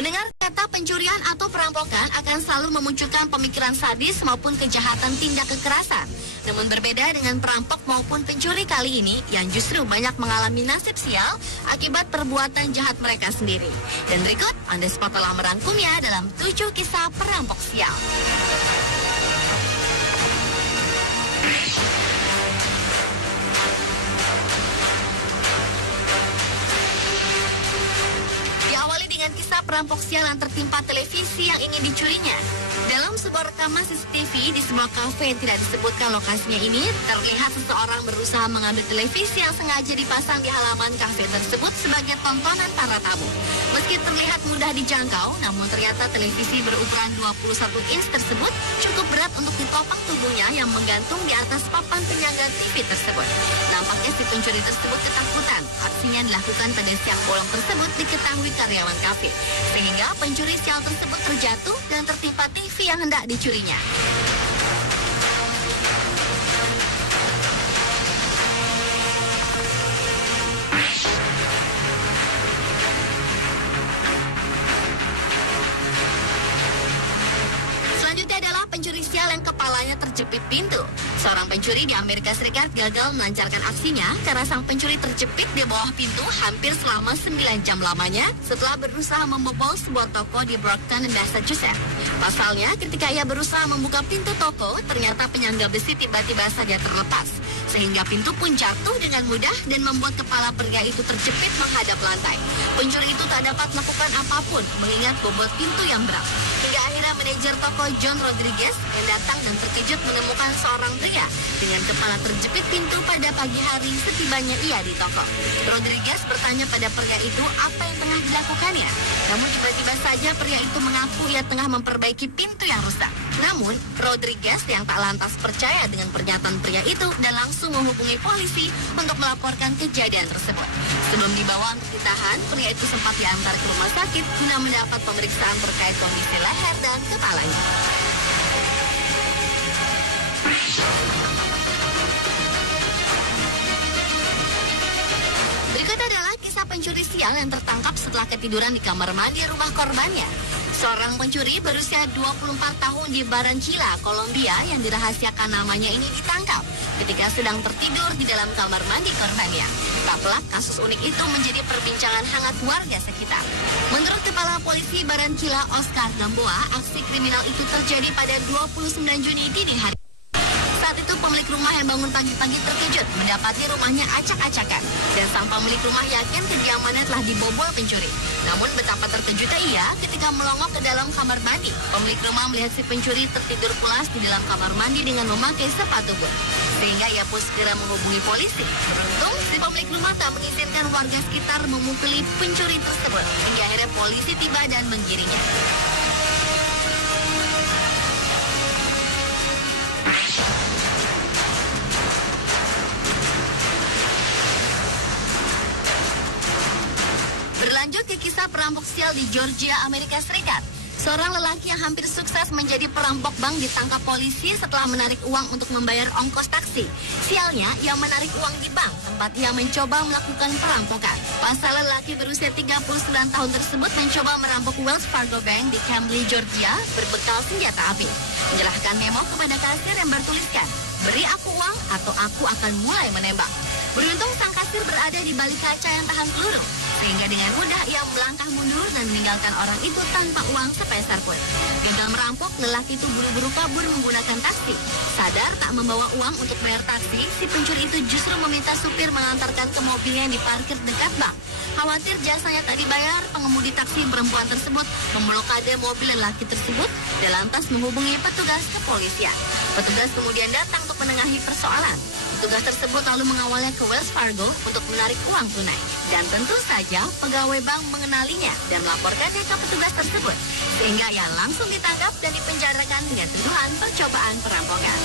Mendengar kata pencurian atau perampokan akan selalu memunculkan pemikiran sadis maupun kejahatan tindak kekerasan. Namun berbeda dengan perampok maupun pencuri kali ini yang justru banyak mengalami nasib sial akibat perbuatan jahat mereka sendiri. Dan berikut On The Spot telah merangkumnya dalam 7 kisah perampok sial. Dengan kisah perampok sial yang tertimpa televisi yang ingin dicurinya. Dalam sebuah rekaman CCTV di sebuah kafe yang tidak disebutkan lokasinya ini, terlihat seseorang berusaha mengambil televisi yang sengaja dipasang di halaman kafe tersebut sebagai tontonan para tamu. Meski terlihat mudah dijangkau, namun ternyata televisi berukuran 21 inch tersebut cukup berat untuk ditopang tubuhnya yang menggantung di atas papan penyangga TV tersebut. Nampaknya si pencuri tersebut ketakutan. Aksinya dilakukan pada siang bolong tersebut diketahui karyawan kafe, sehingga pencuri sial tersebut terjatuh dan tertimpa TV yang hendak dicurinya. Selanjutnya adalah pencuri sial yang kepalanya terjepit pintu. Seorang pencuri di Amerika Serikat gagal melancarkan aksinya karena sang pencuri terjepit di bawah pintu hampir selama 9 jam lamanya setelah berusaha membobol sebuah toko di Brockton, Massachusetts. Pasalnya, ketika ia berusaha membuka pintu toko, ternyata penyangga besi tiba-tiba saja terlepas, sehingga pintu pun jatuh dengan mudah dan membuat kepala pria itu terjepit menghadap lantai. Pencuri itu tak dapat melakukan apapun mengingat bobot pintu yang berat. Hingga akhirnya manajer toko John Rodriguez yang datang dan terkejut menemukan seorang pria dengan kepala terjepit pintu pada pagi hari setibanya ia di toko. Rodriguez bertanya pada pria itu apa yang tengah dilakukannya. Namun tiba-tiba saja pria itu mengaku ia tengah memperbaiki pintu yang rusak. Namun Rodriguez yang tak lantas percaya dengan pernyataan pria itu dan langsung menghubungi polisi untuk melaporkan kejadian tersebut. Sebelum dibawa untuk ditahan, pria itu sempat diantar ke rumah sakit guna mendapat pemeriksaan terkait kondisi leher dan kepalanya. Berikut adalah kisah pencuri sial yang tertangkap setelah ketiduran di kamar mandi rumah korbannya. Seorang pencuri berusia 24 tahun di Barranquilla, Kolombia yang dirahasiakan namanya ini ditangkap ketika sedang tertidur di dalam kamar mandi korbannya. Tak pelak, kasus unik itu menjadi perbincangan hangat warga sekitar. Menurut Kepala Polisi Barranquilla, Oscar Gamboa, aksi kriminal itu terjadi pada 29 Juni dini hari. Saat itu pemilik rumah yang bangun pagi-pagi terkejut mendapati rumahnya acak-acakan dan sang pemilik rumah yakin kediamannya telah dibobol pencuri. Namun betapa terkejutnya ia ketika melongok ke dalam kamar mandi. Pemilik rumah melihat si pencuri tertidur pulas di dalam kamar mandi dengan memakai sepatu but, sehingga ia pun segera menghubungi polisi. Beruntung si pemilik rumah tak mengizinkan warga sekitar memukuli pencuri tersebut hingga akhirnya polisi tiba dan menggiringnya. Berlanjut ke kisah perampok sial di Georgia, Amerika Serikat. Seorang lelaki yang hampir sukses menjadi perampok bank ditangkap polisi setelah menarik uang untuk membayar ongkos taksi. Sialnya, ia menarik uang di bank tempat ia mencoba melakukan perampokan. Pasalnya lelaki berusia 39 tahun tersebut mencoba merampok Wells Fargo Bank di Cambly, Georgia berbekal senjata api. Menyerahkan memo kepada kasir yang bertuliskan, "Beri aku uang atau aku akan mulai menembak." Beruntung sang kasir berada di balik kaca yang tahan peluru, sehingga dengan mudah ia melangkah mundur dan meninggalkan orang itu tanpa uang sepeser pun. Gagal merampok, lelaki itu buru-buru kabur menggunakan taksi. Sadar tak membawa uang untuk bayar taksi, si pencuri itu justru meminta supir mengantarkan ke mobilnya yang diparkir dekat bank. Khawatir jasanya tak dibayar, pengemudi taksi perempuan tersebut memblokade mobil lelaki tersebut dan lantas menghubungi petugas kepolisian. Petugas kemudian datang untuk menengahi persoalan. Petugas tersebut lalu mengawalnya ke Wells Fargo untuk menarik uang tunai. Dan tentu saja pegawai bank mengenalinya dan melaporkannya ke petugas tersebut. Sehingga ia langsung ditangkap dan dipenjarakan dengan tuduhan percobaan perampokan.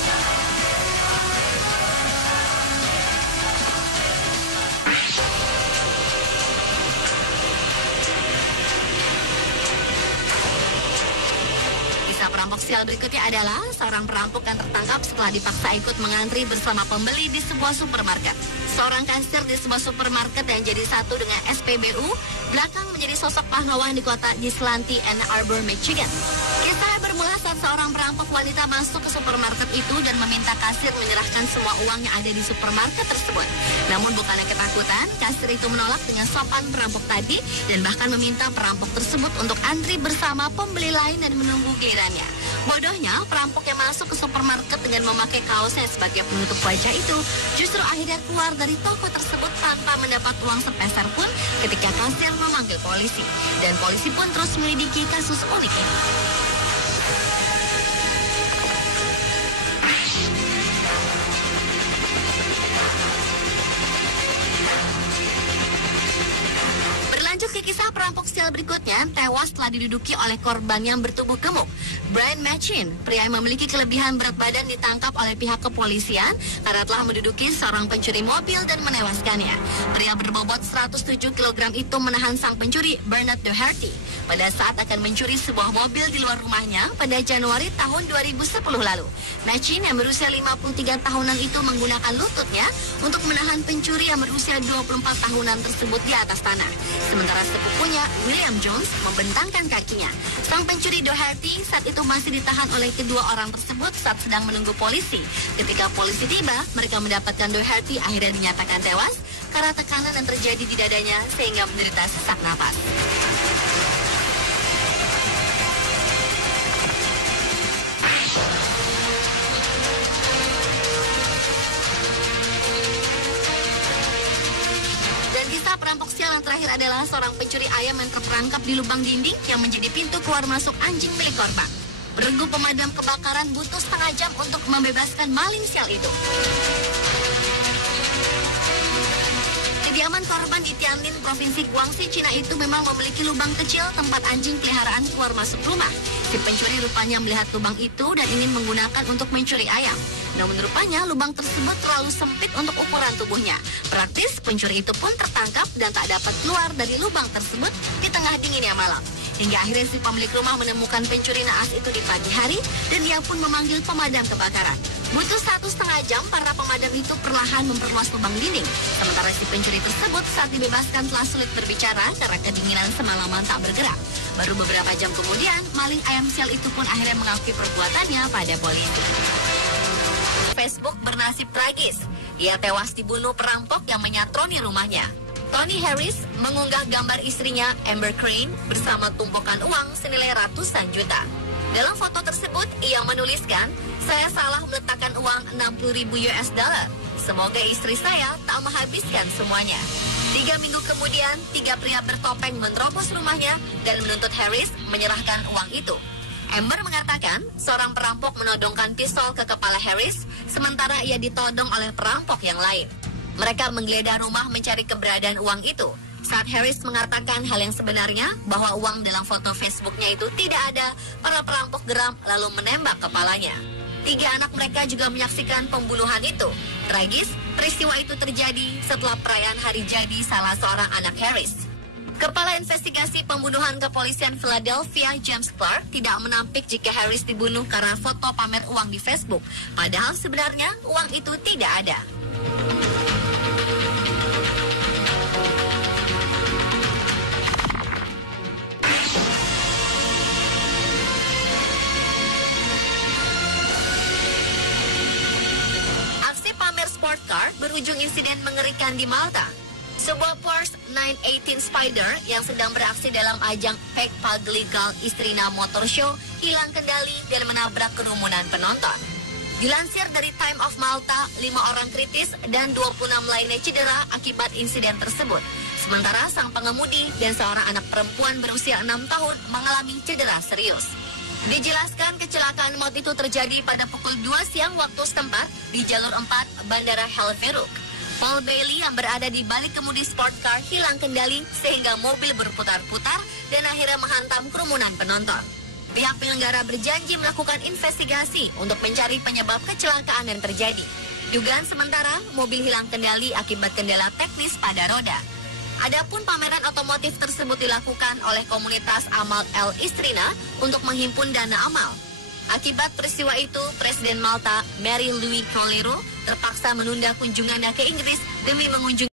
Perampok sial berikutnya adalah seorang perampok yang tertangkap setelah dipaksa ikut mengantri bersama pembeli di sebuah supermarket. Seorang kasir di sebuah supermarket yang jadi satu dengan SPBU, belakang menjadi sosok pahlawan di kota Ypsilanti, Ann Arbor, Michigan. Kisah bermula saat seorang perampok wanita masuk ke supermarket itu dan meminta kasir menyerahkan semua uang yang ada di supermarket tersebut. Namun bukannya ketakutan, kasir itu menolak dengan sopan perampok tadi dan bahkan meminta perampok tersebut untuk antri bersama pembeli lain dan menunggu gilirannya. Bodohnya, perampok yang masuk ke supermarket dengan memakai kaosnya sebagai penutup wajah itu justru akhirnya keluar dari toko tersebut tanpa mendapat uang sepeser pun ketika kasir memanggil polisi. Dan polisi pun terus menyelidiki kasus unik ini. Lanjut ke kisah perampok sial berikutnya, tewas telah diduduki oleh korban yang bertubuh gemuk. Brian Machin, pria yang memiliki kelebihan berat badan, ditangkap oleh pihak kepolisian karena telah menduduki seorang pencuri mobil dan menewaskannya. Pria berbobot 107 kg itu menahan sang pencuri, Bernard Doherty, pada saat akan mencuri sebuah mobil di luar rumahnya pada Januari tahun 2010 lalu. Machin yang berusia 53 tahunan itu menggunakan lututnya untuk menahan pencuri yang berusia 24 tahunan tersebut di atas tanah. Sementara sepupunya, William Jones, membentangkan kakinya. Sang pencuri Doherty saat itu masih ditahan oleh kedua orang tersebut saat sedang menunggu polisi. Ketika polisi tiba, mereka mendapatkan Doherty akhirnya dinyatakan tewas karena tekanan yang terjadi di dadanya sehingga menderita sesak napas. Perampok sial yang terakhir adalah seorang pencuri ayam yang terperangkap di lubang dinding yang menjadi pintu keluar masuk anjing milik korban. Regu pemadam kebakaran butuh setengah jam untuk membebaskan maling sial itu. Kediaman korban di Tianjin, Provinsi Guangxi, Cina itu memang memiliki lubang kecil tempat anjing peliharaan keluar masuk rumah. Si pencuri rupanya melihat lubang itu dan ingin menggunakan untuk mencuri ayam. Namun rupanya lubang tersebut terlalu sempit untuk ukuran tubuhnya. Praktis, pencuri itu pun tertangkap dan tak dapat keluar dari lubang tersebut di tengah dinginnya malam. Hingga akhirnya si pemilik rumah menemukan pencuri naas itu di pagi hari dan ia pun memanggil pemadam kebakaran. Butuh 1,5 jam, para pemadam itu perlahan memperluas lubang dinding. Sementara si pencuri tersebut saat dibebaskan telah sulit berbicara karena kedinginan semalaman tak bergerak. Baru beberapa jam kemudian, maling ayam sial itu pun akhirnya mengakui perbuatannya pada polisi. Facebook bernasib tragis. Ia tewas dibunuh perampok yang menyatroni rumahnya. Tony Harris mengunggah gambar istrinya Amber Crane bersama tumpukan uang senilai ratusan juta. Dalam foto tersebut, ia menuliskan, "Saya salah meletakkan uang 60.000 US dollar. Semoga istri saya tak menghabiskan semuanya." 3 minggu kemudian, 3 pria bertopeng menerobos rumahnya dan menuntut Harris menyerahkan uang itu. Amber mengatakan seorang perampok menodongkan pistol ke kepala Harris, sementara ia ditodong oleh perampok yang lain. Mereka menggeledah rumah mencari keberadaan uang itu. Saat Harris mengatakan hal yang sebenarnya, bahwa uang dalam foto Facebooknya itu tidak ada, para perampok geram lalu menembak kepalanya. 3 anak mereka juga menyaksikan pembunuhan itu. Tragis, peristiwa itu terjadi setelah perayaan hari jadi salah seorang anak Harris. Kepala Investigasi Pembunuhan Kepolisian Philadelphia, James Clark, tidak menampik jika Harris dibunuh karena foto pamer uang di Facebook. Padahal sebenarnya uang itu tidak ada. Aksi pamer sport car berujung insiden mengerikan di Malta. Sebuah Porsche 918 Spider yang sedang beraksi dalam ajang Pek Legal Istrina Motor Show hilang kendali dan menabrak kerumunan penonton. Dilansir dari Time of Malta, 5 orang kritis dan 26 lainnya cedera akibat insiden tersebut. Sementara sang pengemudi dan seorang anak perempuan berusia 6 tahun mengalami cedera serius. Dijelaskan kecelakaan maut itu terjadi pada pukul 2 siang waktu setempat di jalur 4 Bandara Helverup. Paul Bailey yang berada di balik kemudi sport car hilang kendali sehingga mobil berputar-putar dan akhirnya menghantam kerumunan penonton. Pihak penyelenggara berjanji melakukan investigasi untuk mencari penyebab kecelakaan yang terjadi. Dugaan sementara, mobil hilang kendali akibat kendala teknis pada roda. Adapun pameran otomotif tersebut dilakukan oleh komunitas Amal El Istrina untuk menghimpun dana amal. Akibat peristiwa itu, Presiden Malta, Mary Louise Colero, terpaksa menunda kunjungannya ke Inggris demi mengunjungi